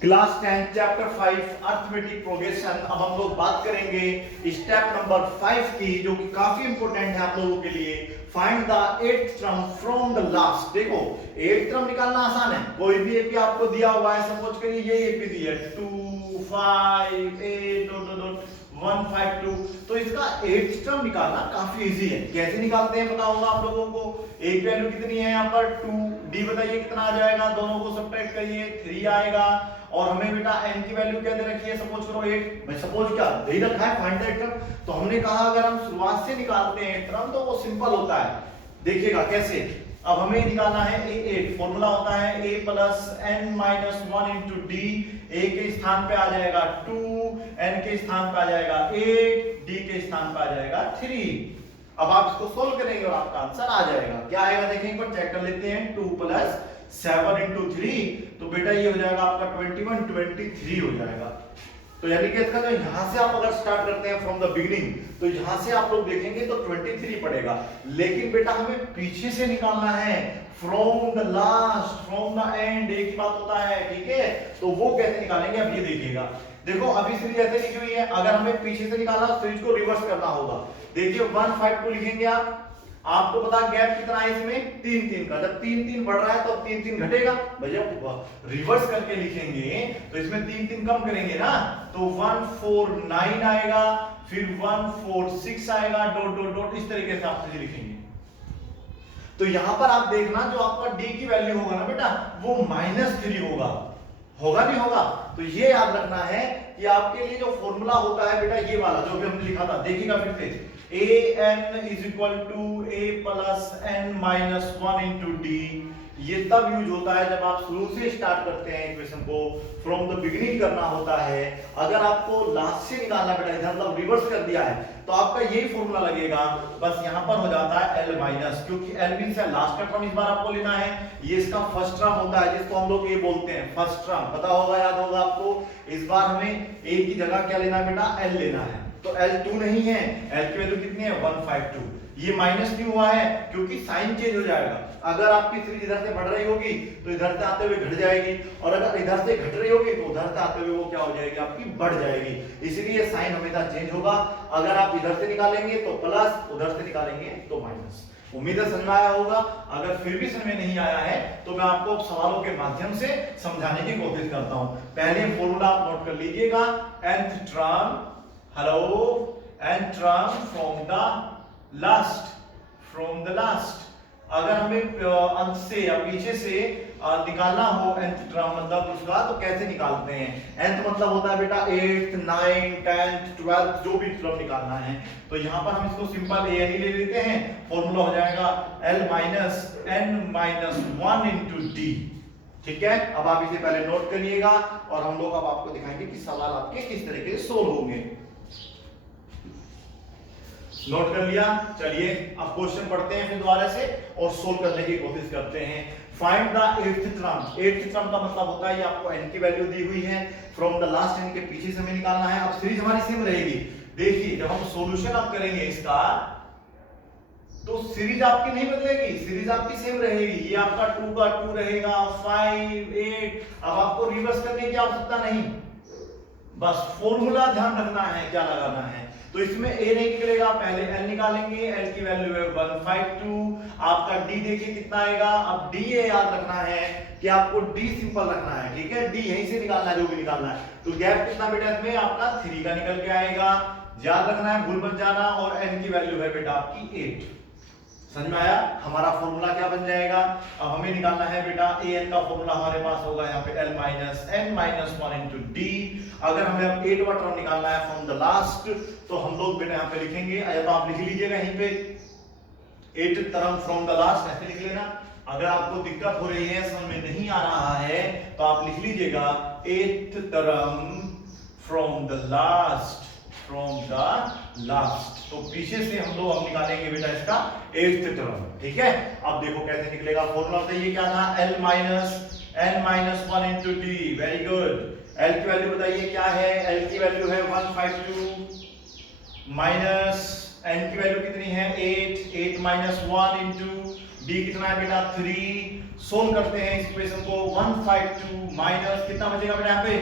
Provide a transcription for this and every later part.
Class 10 chapter 5 arithmetic progression. अब हम लोग बात करेंगे स्टेप नंबर 5 की, जो कि काफी इंपॉर्टेंट है आप लोगों के लिए। Find the eighth term from the last. देखो एट्थ टर्म निकालना आसान है, कोई भी एपी आपको दिया हुआ है, सपोज करिए ये एपी दी है 2 5 8 1 5 2, तो इसका एट्थ टर्म निकालना काफी इजी है। कैसे निकालते हैं पता होगा आप लोगों को। एक वैल्यू कितनी है यहाँ पर 2, डी बताइए कितना आ जाएगा, दोनों को सब्ट्रैक्ट करिए 3 आएगा, और हमें बेटा n की वैल्यू क्या दे रखी है, सपोज करो 8। भाई सपोज क्या दे ही रखा है, फाइंड द टर्म। तो हमने कहा अगर हम शुरुआत से निकालते हैं टर्म तो वो सिंपल होता है। देखिएगा कैसे। अब हमें निकालना है a8, फॉर्मूला होता है a plus n minus 1 into D. a के स्थान पे आ जाएगा 2, n के स्थान पे आ जाएगा 8, d के स्थान पे आ जाएगा 3। अब आप इसको सोल्व करेंगे और आपका आंसर आ जाएगा। क्या आएगा देखें, एक बार चेक कर लेते हैं। 2 प्लस 7 इंटू 3, तो बेटा ये हो जाएगा आपका 21 23 हो जाएगा। तो यानी कि इसका जो यहां से आप अगर स्टार्ट करते हैं फ्रॉम द बिगिनिंग, तो यहां से आप लोग देखेंगे तो 23 पड़ेगा। लेकिन बेटा हमें पीछे से निकालना है, from the last, from the end, एक ही बात होता है, ठीक है। तो वो कैसे निकालेंगे अब ये देखिएगा। देखो अभी सीरीज ऐसे लिखी हुई है, अगर हमें पीछे से निकालना सीरीज को रिवर्स करना होगा। देखिए 1 5 2 लिखेंगे आप, आपको पता गैप कितना है इसमें 3 3 का। जब 3 3 बढ़ रहा है तो 3 3 घटेगा। भैया रिवर्स करके लिखेंगे तो इसमें 3 3 कम करेंगे ना, तो 1 4 9 आएगा, फिर 1 4 6 आएगा, डॉट डॉट डॉट, इस तरीके से आप चीज लिखेंगे। तो यहां पर आप देखना जो आपका डी की वैल्यू होगा ना बेटा, वो -3 होगा। होगा नहीं होगा, तो ये याद रखना है कि आपके लिए जो फॉर्मूला होता है बेटा ये वाला जो भी हमने लिखा था, देखिएगा फिर से। an is equal to a plus n minus 1 into D. ये तब यूज होता है जब आप शुरू से स्टार्ट करते हैं इक्वेशन को, फ्रॉम द बिगिनिंग करना होता है। अगर आपको लास्ट से निकालना बेटा, इधर मतलब रिवर्स कर दिया है, तो आपका यही फॉर्मूला लगेगा। बस यहां पर हो जाता है l माइनस, क्योंकि l मींस है लास्ट का टर्म इस बार आपको लेना है। ये इसका फर्स्ट टर्म होता है जिसको हम लोग ये बोलते हैं फर्स्ट टर्म, पता होगा, याद होगा आपको। इस बार हमें a की जगह क्या लेना है बेटा, l लेना है। तो L2 नहीं है, L की वैल्यू कितनी है 152। ये माइनस क्यों हुआ है, क्योंकि साइन चेंज हो जाएगा। अगर आपकी सीरीज इधर से बढ़ रही होगी तो इधर से आते हुए घट जाएगी, और अगर इधर से घट रही होगी तो उधर से आते हुए वो क्या हो जाएगी, आपकी बढ़ जाएगी। इसलिए साइन हमेशा चेंज होगा। अगर आप इधर से निकालेंगे तो प्लस, उधर से निकालेंगे तो माइनस। उम्मीद है समझ में आया होगा। अगर फिर भी समझ में नहीं आया है तो मैं आपको सवालों के माध्यम से समझाने की कोशिश करता हूं। पहले फॉर्मूला आप नोट कर लीजिएगा। nth term, hello, nth term from the last, from the last. अगर हमें अंत से या पीछे से निकालना हो nth टर्म मतलब उसका, तो कैसे निकालते हैं। nth मतलब होता है बेटा 8th 9th 10th 12th, जो भी टर्म निकालना है। तो यहां पर हम इसको सिंपल an ही ले लेते हैं। फॉर्मूला हो जाएगा l minus n minus 1 into D. ठीक है, अब आप इसे पहले नोट करिएगा और हम लोग अब आपको दिखाएंगे कि सवाल आपके किस तरीके से सोल्व होंगे। नोट कर लिया, चलिए अब क्वेश्चन पढ़ते हैं फिर दोबारा से और सोल्व करने की कोशिश करते हैं। Find the eighth term. Eighth term का मतलब होता है ये आपको n की वैल्यू दी हुई है, फ्रॉम द लास्ट n के पीछे से हमें निकालना है। अब सीरीज हमारी सेम रहेगी। देखिए जब हम सॉल्यूशन अब करेंगे इसका, तो सीरीज आपकी नहीं बदलेगी, सीरीज आपकी सेम रहेगी। ये आपका 2 का 2 रहेगा, 5 8। अब आपको रिवर्स करने की आवश्यकता नहीं, बस फॉर्मूला ध्यान रखना है क्या लगाना है। तो इसमें a नहीं निकलेगा, पहले l निकालेंगे। l की वैल्यू है 152। आपका d देखिए कितना आएगा। अब d ये याद रखना है कि आपको d सिंपल रखना है, ठीक है। d यहीं से निकालना है, जो भी निकालना है। तो गैप कितना बेटा इसमें आपका 3 का निकल के आएगा, याद रखना है, भूल मत जाना। और n की वैल्यू है बेटा आपकी 8। समझ में आया। हमारा फॉर्मूला क्या बन जाएगा, अब हमें निकालना है बेटा an का फॉर्मूला हमारे पास होगा यहाँ पे l minus n minus 1 into D. अगर हमें अब 8 वां टर्म निकालना है फ्रॉम द लास्ट, तो हम लोग बेटा यहाँ पे लिखेंगे, या तो आप लिख लीजिएगा यहीं पे 8 टर्म फ्रॉम द लास्ट, ऐसे लिख लेना। अगर आपको दिक्कत हो रही है, समझ में नहीं आ रहा है, तो आप लिख लीजिएगा 8th term from the last, from the last. तो पीछे से हम लोग अब निकालेंगे बेटा इसका 8th टर्म, ठीक है। अब देखो कैसे निकलेगा। फॉर्मूला बताइए क्या था, l minus n minus 1 into D. Very good. l की वैल्यू बताइए क्या है, l की वैल्यू है 152 माइनस n की वैल्यू कितनी है 8 माइनस 1 इंटू डी कितना है बेटा 3। सोल्व करते हैं इस इक्वेशन को। 152 माइनस कितना बचेगा बेटा यहाँ पे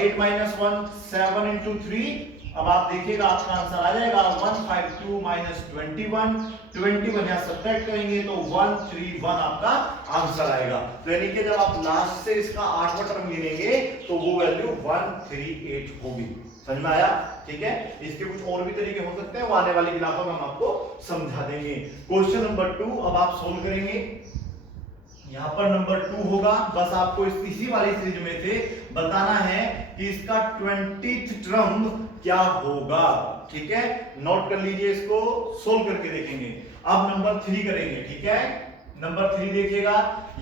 8 माइनस 1 7 इंटू 3। अब आप देखिएगा आपका आंसर आ जाएगा 152 माइनस 21 यहाँ सब्ट्रैक्ट करेंगे तो 131 आपका आंसर आएगा। तो यानी कि जब आप लास्ट से इसका 8वां टर्म गिनेंगे तो वो वैल्यू 138 होगी। समझ में आया? ठीक है, इसके कुछ और भी तरीके हो सकते हैं, वो आने वाली क्लासों में हम आपको समझा देंगे। क्वेश्चन नंबर 2 अब आप सोल्व करेंगे। यहां पर नंबर 2 होगा, बस आपको इसी वाली सीरीज में से बताना है कि इसका 20th टर्म क्या होगा। ठीक है, नोट कर लीजिए, इसको सोल्व करके देखेंगे। अब नंबर 3 करेंगे। ठीक है, नंबर 3 देखिएगा,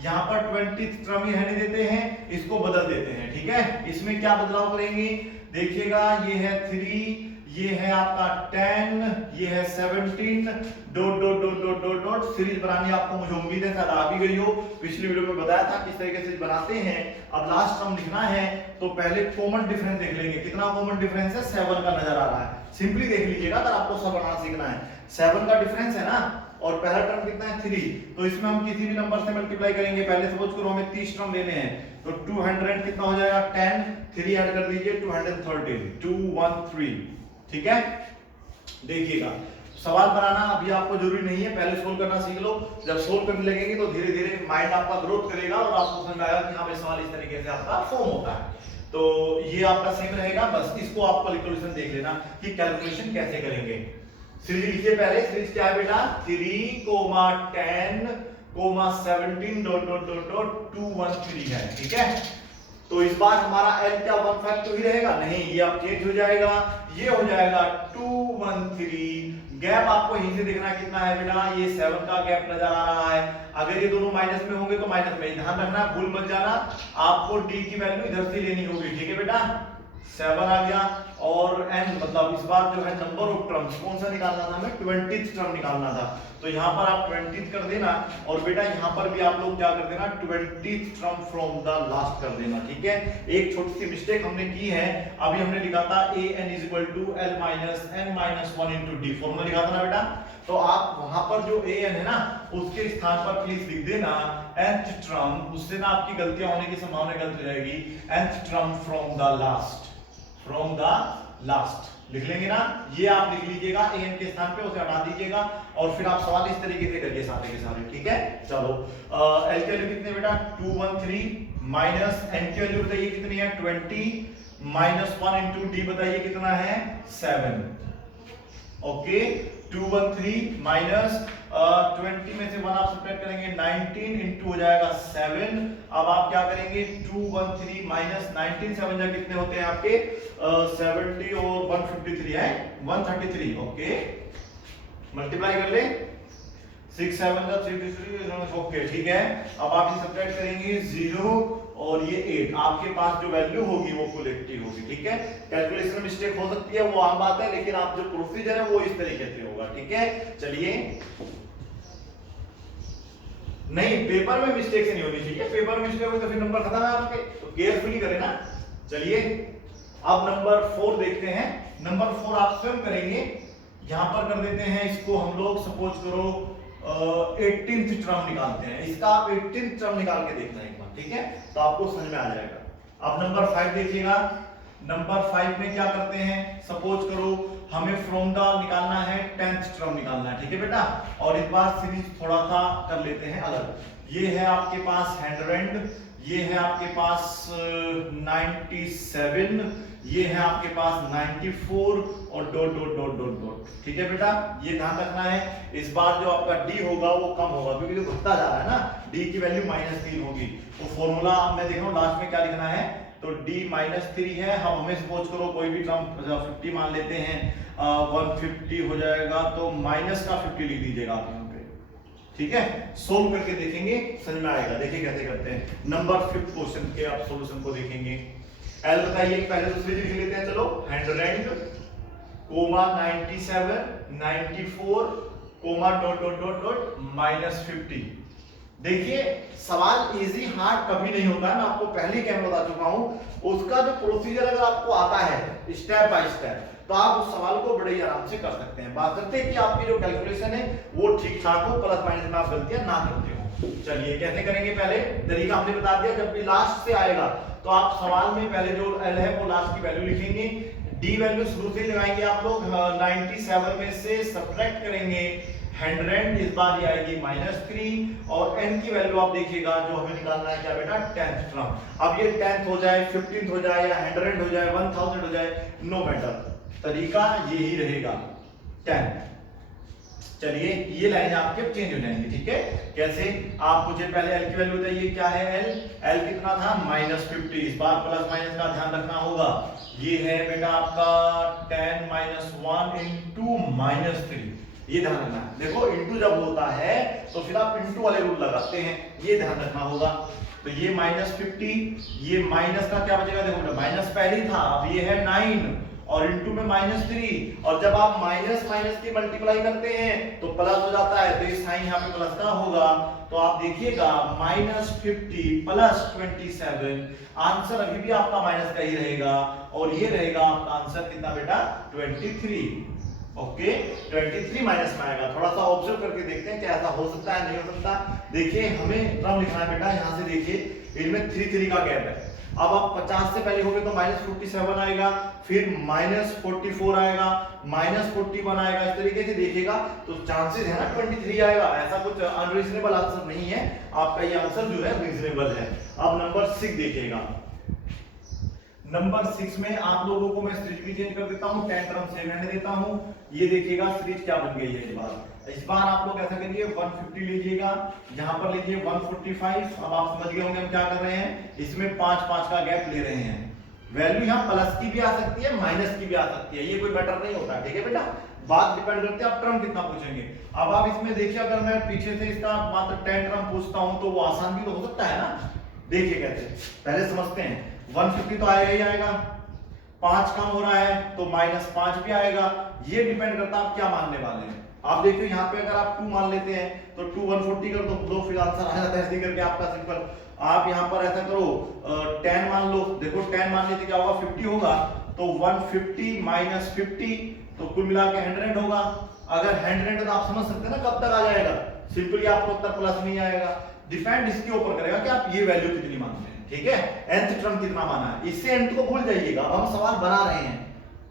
यहां पर 20th टर्म ही रहने देते हैं, इसको बदल देते हैं। ठीक है, इसमें क्या बदलाव करेंगे देखिएगा, ये है 3, ये है आपका 10, ये है 17 dot dot dot dot dot dot. Series बनानी आपको मुझे उम्मीद है शायद आ भी गई हो, पिछली वीडियो में बताया था किस तरीके से बनाते हैं। अब लास्ट टर्म लिखना है तो पहले कॉमन डिफरेंस देख लेंगे। कितना कॉमन डिफरेंस है? 7 का नजर आ रहा है। सिंपली देख लीजिएगा अगर आपको सब बनाना सीखना है। 7 का डिफरेंस है ना, और पहला टर्म कितना है 3, तो इसमें हम किसी भी नंबर से मल्टीप्लाई करेंगे। पहले सपोज करो हमें 30 टर्म लेने हैं तो 200 कितना हो जाएगा 10, 3 ऐड कर दीजिए 213, 213। ठीक है, देखिएगा सवाल बनाना अभी आपको जरूरी नहीं है, पहले सोल्व करना सीख लो। जब सोल्व करने लगेंगे तो धीरे धीरे माइंड आपका ग्रोथ करेगा और आपको समझ में आएगा कि हाँ भाई सवाल इस तरीके से आपका फॉर्म होता है। तो ये आपका सेम रहेगा, बस इसको आप कैलकुलेशन देख लेना कि कैलकुलेशन कैसे करेंगे। सीरीज लिखिए पहले, सीरीज क्या है बेटा 3, 10, 17 डॉट डॉट डॉट डॉट 213 है। ठीक है, तो इस बार हमारा L क्या 152 ही रहेगा? नहीं, ये अब चेंज हो जाएगा, ये हो जाएगा 213। गैप आपको यहीं से देखना कितना है बेटा, ये 7 का गैप नजर आ रहा है। अगर ये दोनों माइनस में होंगे तो माइनस में, ध्यान रखना भूल मत जाना, आपको D की वैल्यू इधर से लेनी होगी। ठीक है बेटा, 7 आ गया और n मतलब इस बार जो है नंबर ऑफ टर्म्स कौन सा निकालना था हमें? 20th टर्म निकालना था। तो यहाँ पर आप 20th कर देना और बेटा यहाँ पर भी आप लोग क्या कर देना 20th term from the last कर देना। ठीक है, एक छोटी सी मिस्टेक हमने की है, अभी हमने लिखा था an = l - n - 1 * d, formula लिखा था ना बेटा। तो आप वहां पर जो an है ना उसके स्थान पर प्लीज लिख देना nth टर्म, उससे ना आपकी गलतियां होने की संभावना गलत हो जाएगी। nth term from the last, from the last लिख लेंगे ना, ये आप लिख लीजिएगा an के स्थान पे, उसे हटा दीजिएगा और फिर आप सवाल इस तरीके से करिए सारे के सारे। ठीक है, चलो l की वैल्यू कितनी बेटा 213 माइनस n की वैल्यू बताइए कितनी है 20 माइनस 1 इंटू d बताइए कितना है 7। ओके, 213 माइनस 20 में से 1 आप सब्ट्रैक्ट करेंगे 19 इंटू हो जाएगा 7। अब आप क्या करेंगे 213 माइनस 19 7 जा कितने होते हैं आपके 70 और 153 है 133। ओके, मल्टीप्लाई कर ले 6 7 जा 33। ओके, ठीक है, अब आप ये सब्ट्रैक्ट करेंगे 0 और ये 8, आपके पास जो वैल्यू होगी वो कलेक्टिव होगी। ठीक है, कैलकुलेशन मिस्टेक हो सकती है, वो आम बात है, लेकिन आप जो प्रोसीजर है वो इस तरीके से होगा। ठीक है, चलिए, नहीं पेपर में मिस्टेक से नहीं होनी चाहिए, पेपर में मिस्टेक हो तो फिर नंबर खत्म है आपके, तो केयरफुली करें ना। चलिए, अब नंबर 4 देखते हैं। नंबर 4 आप स्वयं करेंगे, यहां पर कर देते हैं इसको हम लोग, सपोज करो 18th टर्म निकालते हैं, इसका आप 18th टर्म निकाल के देखना एक बार। ठीक है, तो आपको समझ में आ जाएगा। अब नंबर 5 देखिएगा, नंबर 5 में क्या करते हैं, सपोज करो हमें फ्रॉम द निकालना है 10th टर्म निकालना है। ठीक है बेटा, और इस बार सीरीज थोड़ा सा कर लेते हैं अलग। ये है आपके पास 100, ये है आपके पास 97, ये है आपके पास 94 और dot dot dot dot dot. ठीक है बेटा, ये ध्यान रखना है, इस बार जो आपका d होगा वो कम होगा क्योंकि जो घटता जा रहा है ना, d की वैल्यू -3 होगी। तो फॉर्मूला मैं देख रहा हूं लास्ट में क्या लिखना है, तो d -3 है। हम हमें सपोज करो कोई भी टर्म 50 मान लेते हैं, 150 हो जाएगा, तो माइनस का 50 लिख दीजिएगा आप यहाँ पे। ठीक है, सोल्व करके देखेंगे, समझ में आएगा। देखिए कैसे करते हैं। नंबर 5 क्वेश्चन के आप सॉल्यूशन को देखेंगे। L बताइए, पहले दूसरी लिख लेते हैं, चलो 100 comma 97 94 comma dot dot dot dot -50। देखिए सवाल इजी हार्ड कभी नहीं होता है, मैं आपको पहले ही क्या बता चुका हूं। उसका जो प्रोसीजर अगर आपको आता है स्टेप बाय स्टेप, तो आप उस सवाल को बड़े ही आराम से कर सकते हैं। बात करते हैं कि आपकी जो कैलकुलेशन है वो ठीक ठाक हो, प्लस माइनस में आप गलतियां ना करते हो। चलिए कैसे करेंगे, पहले तरीका हमने बता दिया, जब भी लास्ट से आएगा तो आप सवाल में पहले जो एल है वो लास्ट की वैल्यू लिखेंगे। डी वैल्यू शुरू से लगाएंगे आप लोग, 97 में से सब्ट्रैक्ट करेंगे 100, इस बार ये आएगी -3 और n की वैल्यू आप देखिएगा जो हमें निकालना है क्या बेटा, 10th टर्म। अब ये 10th हो जाए, 15th हो जाए या 100 हो जाए, 1000 हो जाए, नो मैटर, तरीका यही रहेगा 10। चलिए ये लाइन आपके चेंज हो जाएंगे, ठीक है। कैसे, आप मुझे पहले एल की वैल्यू बताइए, क्या है एल कितना था -50, इस बार प्लस माइनस का ध्यान रखना होगा। ये है बेटा आपका 10 - 1 × -3, ये ध्यान रखना है। देखो इंटू जब होता है तो फिर आप इंटू वाले रूल लगाते हैं, ये ध्यान रखना होगा। तो ये -50, ये माइनस का क्या बचेगा, देखो माइनस पहले ही था, अब ये है 9 और इंटू में -3, और जब आप माइनस माइनस की मल्टीप्लाई करते हैं तो प्लस हो जाता है, तो ये साइन यहाँ पे प्लस का होगा। तो आप देखिएगा -50 + 27, आंसर अभी भी आपका माइनस का ही रहेगा, और ये रहेगा आपका आंसर कितना बेटा, 23। ओके, 23 माइनस में आएगा। थोड़ा सा ऑब्जर्व करके देखते हैं क्या ऐसा हो सकता है, नहीं हो सकता। देखिए हमें टर्म लिखना है बेटा, यहाँ से देखिए इनमें 3 का गैप है। अब आप 50 से पहले होगे तो -47 आएगा, फिर -44 आएगा, -41 आएगा, इस तरीके से देखिएगा तो चांसेस है ना 23 आएगा। ऐसा कुछ अनरीजनेबल आंसर नहीं है, आपका ये आंसर जो है रीजनेबल है। अब नंबर 6 देखिएगा, नंबर 6 में आप लोगों को मैं सीरीज भी चेंज कर देता हूं, 10 टर्म सेम रहने देता हूं। ये देखिएगा सीरीज क्या बन गई है। इस बार आप लोग ऐसा करिए 150 लीजिएगा, यहां पर लीजिए 145। अब आप समझ गए होंगे हम क्या कर रहे हैं, इसमें 5-5 का गैप ले रहे हैं। वैल्यू यहाँ प्लस की भी आ सकती है, माइनस की भी आ सकती है, ये कोई मैटर नहीं होता, ठीक है बेटा। बात डिपेंड करती है आप टर्म कितना पूछेंगे। अब आप इसमें देखिए, अगर मैं पीछे से इसका मात्र 10 टर्म पूछता हूं तो वो आसान भी तो हो सकता है ना। देखिए कैसे, पहले समझते हैं। 150 तो आएगा ही आएगा, 5 कम हो रहा है तो -5 भी आएगा। ये डिपेंड करता है आप क्या मानने वाले हैं। आप देखिए यहाँ पे अगर आप 2 मान लेते हैं तो 2 140 कर दो, फिर आंसर आ जाता है ऐसे करके आपका सिंपल। आप यहाँ पर ऐसा करो 10 मान लो, देखो 10 मान लेते क्या होगा, 50 होगा, तो 150 - 50 तो कुल मिला के 100 होगा। अगर 100 तो आप समझ सकते हैं ना कब तक आ जाएगा, सिंपली आपको उत्तर प्लस नहीं आएगा। डिपेंड इसके ऊपर करेगा कि आप ये वैल्यू कितनी मानते हैं, ठीक है। nth टर्म कितना माना है, इससे nth को भूल जाइएगा। अब हम सवाल बना रहे हैं,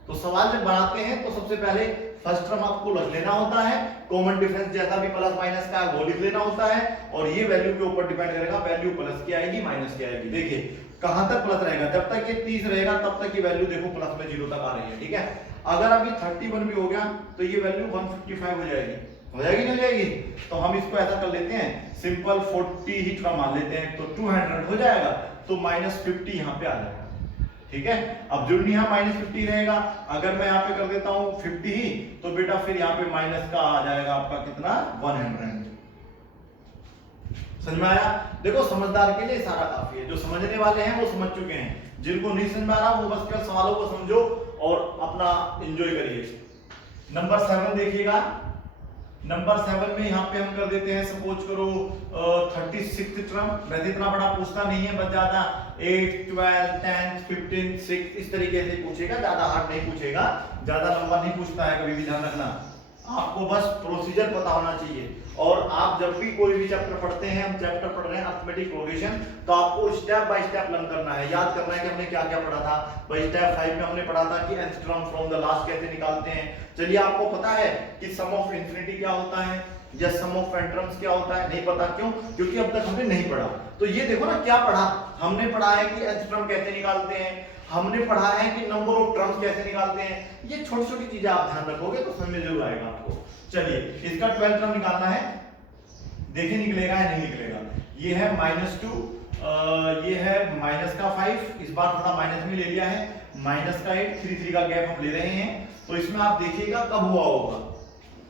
तो सवाल जब बनाते हैं तो सबसे पहले फर्स्ट टर्म आपको रख लेना होता है, कॉमन डिफरेंस जैसा भी प्लस माइनस का वो लिख लेना होता है, और ये वैल्यू के ऊपर डिपेंड करेगा वैल्यू प्लस की आएगी माइनस की आएगी। देखिए कहां तक प्लस रहेगा, जब तक ये 30 रहेगा तब तक ये वैल्यू देखो प्लस में 0 तक आ रही है, ठीक है। अगर अभी 31 भी हो गया तो ये वैल्यू 155 हो जाएगी, हो जाएगी नहीं हो जाएगी। तो हम इसको ऐसा कर लेते हैं, सिंपल 40 ही टर्म मान लेते हैं, तो 200 हो जाएगा, तो -50 यहाँ पे आ जाएगा, ठीक है। अब जरूरी यहाँ -50 रहेगा, अगर मैं यहाँ पे कर देता हूँ 50 ही, तो बेटा फिर यहाँ पे माइनस का आ जाएगा आपका कितना, 100। समझ में आया। देखो समझदार के लिए सारा काफी है, जो समझने वाले हैं वो समझ चुके हैं, जिनको नहीं समझ में आ रहा वो बस केवल सवालों को समझो और अपना एंजॉय करिए। नंबर 7 देखिएगा, नंबर 7 में यहाँ पे हम कर देते हैं, सपोज करो 36 टर्म। वैसे इतना बड़ा पूछता नहीं है, बस ज्यादा 8 12 10 15 6 इस तरीके से पूछेगा, ज्यादा हार्ड नहीं पूछेगा, ज्यादा लंबा नहीं पूछता है कभी भी, ध्यान रखना। आपको बस प्रोसीजर पता होना चाहिए। और आप जब भी कोई भी चैप्टर पढ़ते हैं, हम चैप्टर पढ़ रहे हैं अरिथमेटिक प्रोग्रेशन, तो आपको स्टेप बाय स्टेप लर्न करना है, याद करना है कि हमने क्या क्या पढ़ा था। भाई स्टेप 5 में हमने पढ़ा था कि nth term from the last कैसे निकालते हैं। चलिए आपको पता है कि सम ऑफ इंफिनिटी क्या होता है या सम ऑफ एंट्रम्स क्या होता है, नहीं पता क्यों, क्योंकि अब तक हमने नहीं पढ़ा। तो ये देखो ना क्या पढ़ा, हमने पढ़ा है कि nth टर्म कैसे निकालते हैं, हमने पढ़ा है कि नंबर ऑफ टर्म्स कैसे निकालते हैं। ये छोटी छोटी चीजें आप ध्यान रखोगे तो समझ में जरूर आएगा आपको। चलिए इसका 12 टर्म निकालना है, देखिए निकलेगा या नहीं निकलेगा। ये है -2, ये है -5, इस बार थोड़ा माइनस में ले लिया है, -8, 3 का गैप हम ले रहे हैं। तो इसमें आप देखिएगा कब हुआ होगा,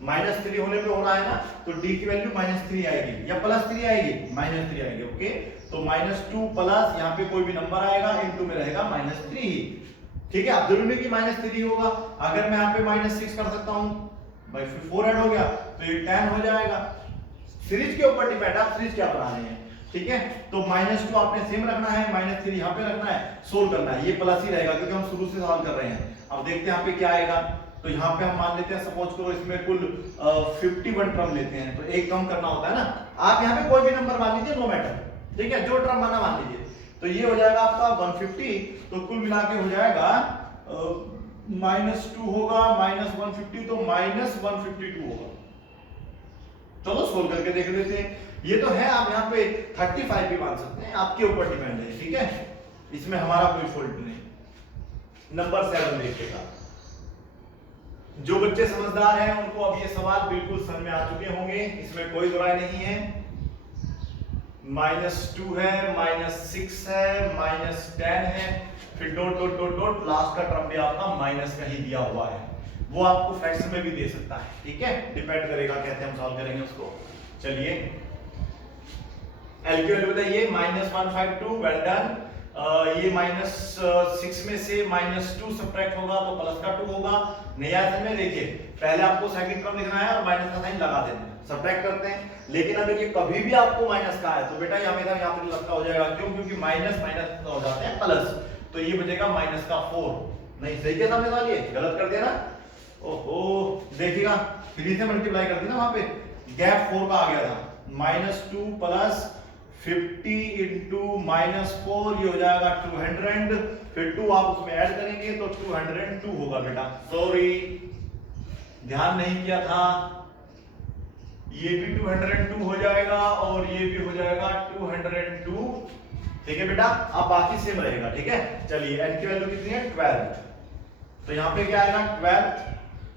-3 होने पे हो रहा है ना, तो d की वैल्यू -3 आएगी या +3 आएगी, -3 आएगी। ओके, तो -2 प्लस यहाँ पे कोई भी नंबर आएगा, इनटू में रहेगा -3, ठीक है। अब जरूरी नहीं कि -3 होगा, अगर मैं यहाँ पे -6 कर सकता हूँ भाई, फिर 4 ऐड हो गया तो ये 10 हो जाएगा। सीरीज के ऊपर डिपेंड, आप सीरीज क्या बना रहे हैं, ठीक है। तो -2 आपने सेम रखना है, -3 यहाँ पे रखना है, सोल्व करना है, ये प्लस ही रहेगा क्योंकि हम शुरू से सॉल्व कर रहे हैं। अब देखते हैं यहाँ पे क्या आएगा, तो यहाँ पे हम मान लेते हैं सपोज करो इसमें कुल 51 टर्म लेते हैं, तो एक कम करना होता है ना। आप यहाँ पे कोई भी नंबर मान लीजिए, नो मैटर, ठीक है, जो टर्म माना मान लीजिए। तो ये हो जाएगा आपका 150, तो कुल मिला के हो जाएगा -2 होगा, -150 तो -152 होगा। चलो सोल्व करके देख लेते हैं। ये तो है, आप यहाँ पे 35 भी मान सकते हैं, आपके ऊपर डिपेंड है, ठीक है, इसमें हमारा कोई फॉल्ट नहीं। नंबर 7 देखिएगा। जो बच्चे समझदार हैं उनको अब ये सवाल बिल्कुल समझ में आ चुके होंगे, इसमें कोई दो राय नहीं है। -2 है, -6 है, -10 है, फिर dot dot dot dot, last का टर्म भी आपका माइनस का ही दिया हुआ है। वो आपको फ्रैक्शन में भी दे सकता है, ठीक है, डिपेंड करेगा कैसे हम सॉल्व करेंगे उसको। चलिए एल की वैल्यू बताइए, -152, वेल डन। ये -6 में से -2 सब्ट्रैक्ट होगा तो प्लस का 2 होगा। नया में देखिए, पहले आपको सेकंड टर्म लिखना है और माइनस का साइन लगा देना है, सब्ट्रैक्ट करते हैं। लेकिन अगर ये कभी भी आपको माइनस का है तो बेटा ये हमेशा यहाँ पे प्लस का हो जाएगा, क्यों? क्योंकि माइनस माइनस हो जाते हैं प्लस, तो ये बचेगा -4। नहीं सही क्या समझ वाली है, गलत कर दिया ना, ओहो, देखिएगा 3 से मल्टीप्लाई कर दी ना, वहां पे गैप 4 का आ गया था। -2 प्लस 50 इंटू -4, ये हो जाएगा 200, फिर 2 आप उसमें ऐड करेंगे तो 202 होगा बेटा। सॉरी, ध्यान नहीं किया था, ये भी 202 हो जाएगा और ये भी हो जाएगा 202, ठीक है बेटा। अब बाकी सेम रहेगा, ठीक है। चलिए n की वैल्यू कितनी है, 12, तो यहाँ पे क्या आएगा 12।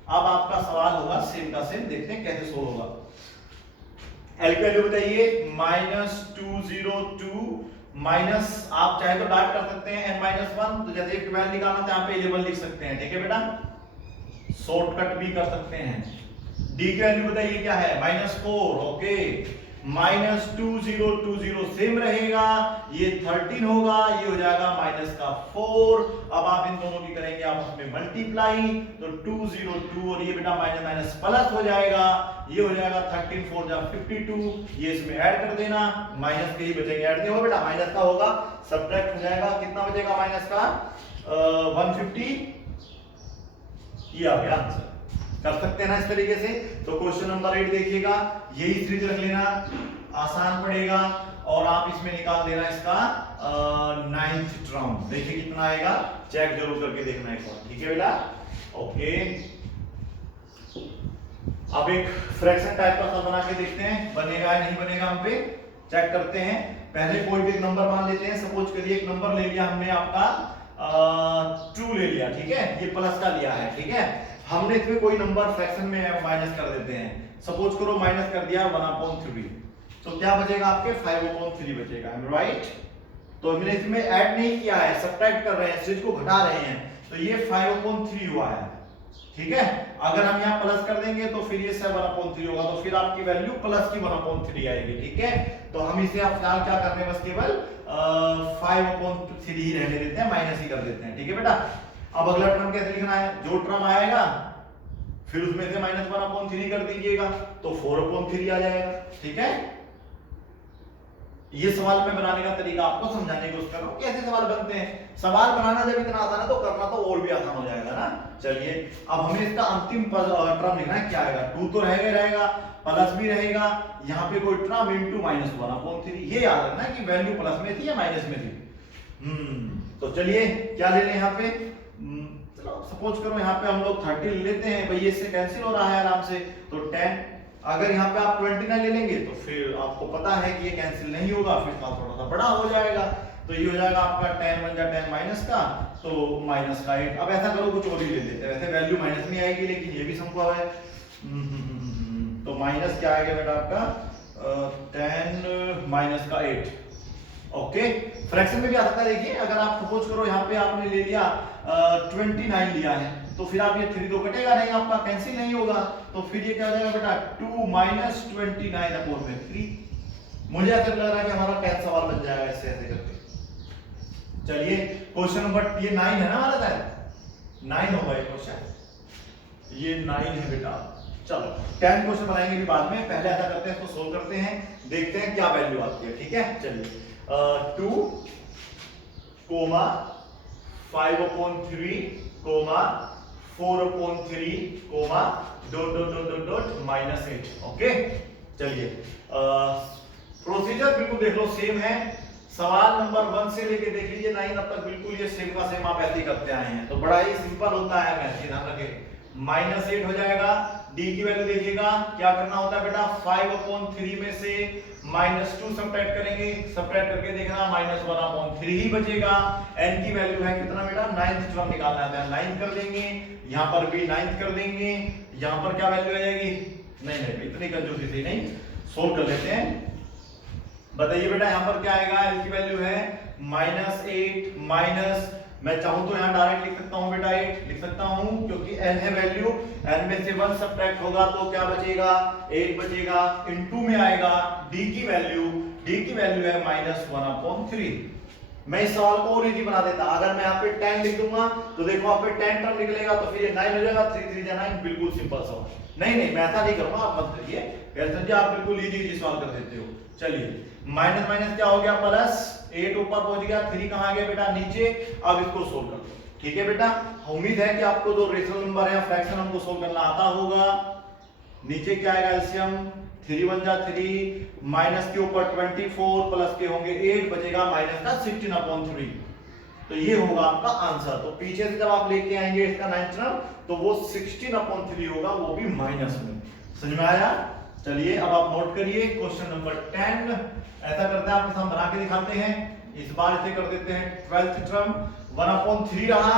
अब आपका सवाल होगा सेम का सेम, देखते हैं कैसे सोल्व होगा। एल की वैल्यू बताइए, -202 माइनस, आप चाहे तो डाट कर सकते हैं n-1, तो जैसे 12 निकालना तो यहाँ पे 11 लिख सकते हैं, ठीक है बेटा, शॉर्टकट भी कर सकते हैं। डी की वैल्यू बताइए क्या है, -4, ओके, -2020 सेम रहेगा, ये 13 होगा, ये हो जाएगा -4। अब आप इन दोनों की करेंगे आपस में मल्टीप्लाई, तो 202 और ये बेटा माइनस माइनस प्लस हो जाएगा, ये हो जाएगा 13 4 जा 52, ये इसमें ऐड कर देना, माइनस के ही बचेंगे, ऐड नहीं होगा बेटा, माइनस का होगा, सब्ट्रैक्ट हो जाएगा, कितना बचेगा माइनस का 150, ये आ गया आंसर। कर सकते हैं ना इस तरीके से। तो क्वेश्चन नंबर 8 देखिएगा, यही सीरीज रख लेना, आसान पड़ेगा, और आप इसमें निकाल देना इसका 9th टर्म, देखिए कितना आएगा, चेक जरूर करके देखना एक बार, ठीक है बेटा, ओके। अब एक फ्रैक्शन टाइप का सा बना के देखते हैं, बनेगा या नहीं बनेगा, हम पे चेक करते हैं। पहले कोई भी एक नंबर मान लेते हैं, सपोज करिए एक नंबर ले लिया हमने आपका 2 ले लिया, ठीक है, ये प्लस का लिया है, ठीक है। हमने इसमें कोई नंबर फ्रैक्शन में माइनस कर देते हैं, सपोज करो माइनस कर दिया 1/3, तो क्या बचेगा आपके 5/3 बचेगा, राइट। तो हमने इसमें ऐड नहीं किया है, सब्ट्रैक्ट कर रहे हैं, सीरीज को घटा रहे हैं, तो ये 5/3 हुआ है, ठीक है। अगर हम यहाँ प्लस कर देंगे तो फिर ये 7/3 होगा, तो फिर आपकी वैल्यू प्लस की 1/3 आएगी, ठीक है। तो हम इसे आप फिलहाल क्या करने बस केवल 5/3 ही रहने देते हैं, माइनस ही कर देते हैं, ठीक है बेटा। अब अगला टर्म कैसे लिखना है, जो टर्म आएगा फिर उसमें से -1/3 कर दीजिएगा, तो 4/3 आ जाएगा, ठीक है। ये सवाल में बनाने का तरीका आपको समझाने की कोशिश कर रहा हूं, कैसे सवाल बनते हैं। सवाल बनाना जब इतना आसान है तो करना तो और भी आसान हो जाएगा ना। चलिए अब हमें इसका अंतिम टर्म लिखना है, क्या आएगा, 2 तो रहेगा, प्लस भी रहेगा, यहाँ पे कोई टर्म इनटू -1/3, ये याद रखना कि वैल्यू प्लस में थी या माइनस में थी। तो चलिए क्या ले लें यहाँ पे, चलो सपोज करो यहाँ पे हम लोग 30 ले लेते हैं, भाई ये इससे कैंसिल हो रहा है आराम से, तो 10। अगर यहाँ पे आप 29 ले लेंगे तो फिर आपको पता है कि ये कैंसिल नहीं होगा, फिर थोड़ा सा बड़ा हो जाएगा, तो ये हो जाएगा आपका 10 1 जा 10 माइनस का, तो -8। अब ऐसा करो कुछ और ही ले लेते हैं, वैसे वैल्यू माइनस में आएगी लेकिन ये भी संभव है, तो माइनस क्या आएगा बेटा आपका 10 -8, ओके। फ्रैक्शन में भी आ सकता है, देखिए अगर आप सपोज करो यहाँ पे आपने ले लिया 29 लिया है, तो फिर आप ये 3 तो कटेगा नहीं, आपका कैंसिल नहीं होगा, तो फिर ये क्या हो जाएगा बेटा 2 - 29/3। मुझे ऐसा लग रहा है कि हमारा 10 सवाल बन जाएगा इससे ऐसे करके। चलिए क्वेश्चन नंबर, ये 9 है ना हमारा, शायद 9 होगा ये क्वेश्चन, ये 9 है बेटा। चलो 10 क्वेश्चन बनाएंगे भी बाद में, पहले ऐसा करते हैं, इसको सोल्व करते हैं, देखते हैं क्या वैल्यू आती है, ठीक है। चलिए 2, 5/3, 4/3 comma dot dot dot dot dot -8। Okay, चलिए प्रोसीजर बिल्कुल देख लो सेम है। सवाल नंबर 1 से लेके देख लीजिए 9 अब तक बिल्कुल ये सेम का सेम आप ऐसे ही करते आए हैं, तो बड़ा ही सिंपल होता है मैथ, ध्यान रखें। -8 हो जाएगा, d की वैल्यू देखिएगा क्या करना होता है बेटा, 5/3 में से -2 सब्ट्रैक्ट करेंगे, सब्ट्रैक्ट करके देखना -1/3 ही बचेगा। n की वैल्यू है कितना बेटा, 9th टर्म निकालना है, 9 कर देंगे, यहां पर भी 9 कर देंगे, यहां पर क्या वैल्यू आ जाएगी, नहीं इतनी कंजूसी से नहीं, सोल्व कर लेते हैं। बताइए बेटा यहाँ पर क्या आएगा, l की वैल्यू है -8 माइनस, मैं चाहूं तो यहाँ डायरेक्ट लिख सकता हूँ बेटा 8 लिख सकता हूँ, क्योंकि n है वैल्यू, n में से 1 सब्ट्रैक्ट होगा तो क्या बचेगा, 8 बचेगा, इनटू में आएगा d की वैल्यू है -1/3। मैं इस सवाल को और इजी बना देता, अगर मैं यहाँ पे 10 लिख दूंगा तो देखो यहाँ पे 10 टर्म निकलेगा तो फिर ये 9 हो जाएगा, 3 3 9, बिल्कुल सिंपल सवाल। नहीं मैं ऐसा नहीं करूंगा, आप मत करिए, कैसे जी आप बिल्कुल इजी सवाल कर देते हो। चलिए माइनस माइनस क्या हो गया, प्लस, 8 ऊपर पहुंच गया, 3 कहां गया बेटा, नीचे। अब इसको सोल्व कर दो, ठीक है बेटा। उम्मीद है कि आपको जो रेशनल नंबर है, फ्रैक्शन हमको सोल्व करना आता होगा। नीचे क्या आएगा, एलसीएम 3 1 जा 3, माइनस के ऊपर 24 प्लस के होंगे 8, बचेगा माइनस का 16/3। तो ये होगा आपका आंसर। तो पीछे से जब आप लेके आएंगे इसका 9th टर्म तो वो 16/3 होगा, वो भी माइनस में। समझ में आया? चलिए अब आप नोट करिए क्वेश्चन नंबर 10। ऐसा करते हैं, आपके सामने बना के दिखाते हैं। इस बार इसे कर देते हैं 12th टर्म, 1/3 रहा,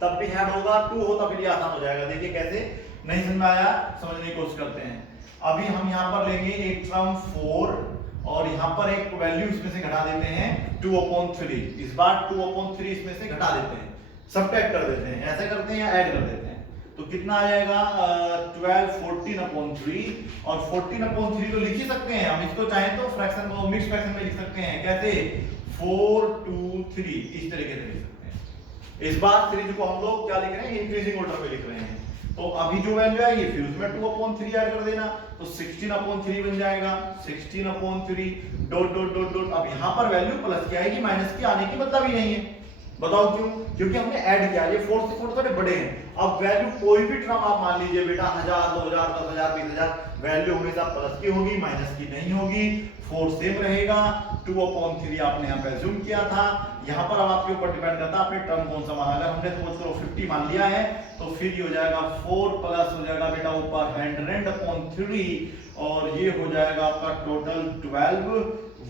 तब भी हेड होगा, 2 हो तब भी आसान हो जाएगा। देखिए कैसे, नहीं समझ में आया, समझने की कोशिश करते हैं। अभी हम यहाँ पर लेंगे एक टर्म 4 और यहाँ पर एक वैल्यू इसमें से घटा देते हैं 2/3। इस बार 2/3 इसमें से घटा देते हैं, सब्ट्रैक्ट कर देते हैं, ऐसे करते हैं या ऐड कर देते हैं। तो कितना आ जाएगा 12 14/3, और 14/3 तो लिख ही सकते हैं हम, इसको चाहे तो फ्रैक्शन को मिक्स फ्रैक्शन में लिख सकते हैं। कैसे, 4 2 3 इस तरीके से लिख सकते हैं। इस बार सीरीज को हम लोग क्या लिख रहे हैं, इंक्रीजिंग ऑर्डर में लिख रहे हैं। तो अभी जो वैल्यू है ये फिर उसमें 2/3 ऐड कर देना, तो 16/3 बन जाएगा, 16/3 डॉट डॉट डॉट डॉट। अब यहाँ पर वैल्यू प्लस की आएगी, माइनस की आने की मतलब ही नहीं है। बताओ क्यों, क्योंकि हमने ऐड किया, ये 4 से 4 थोड़े बड़े हैं। अब वैल्यू कोई भी टर्म आप मान लीजिए बेटा, 1000 2000 10000 20000, वैल्यू हमेशा प्लस की होगी, माइनस की नहीं होगी। 4 सेम रहेगा, 2/3 आपने यहाँ पे अज्यूम किया था। यहाँ पर अब आपके ऊपर डिपेंड करता है आपने टर्म कौन सा माना। अगर हमने सपोज करो 50 मान लिया है तो फिर ये हो जाएगा 4 प्लस हो जाएगा बेटा ऊपर 100/3, और ये हो जाएगा आपका टोटल 12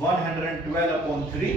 112/3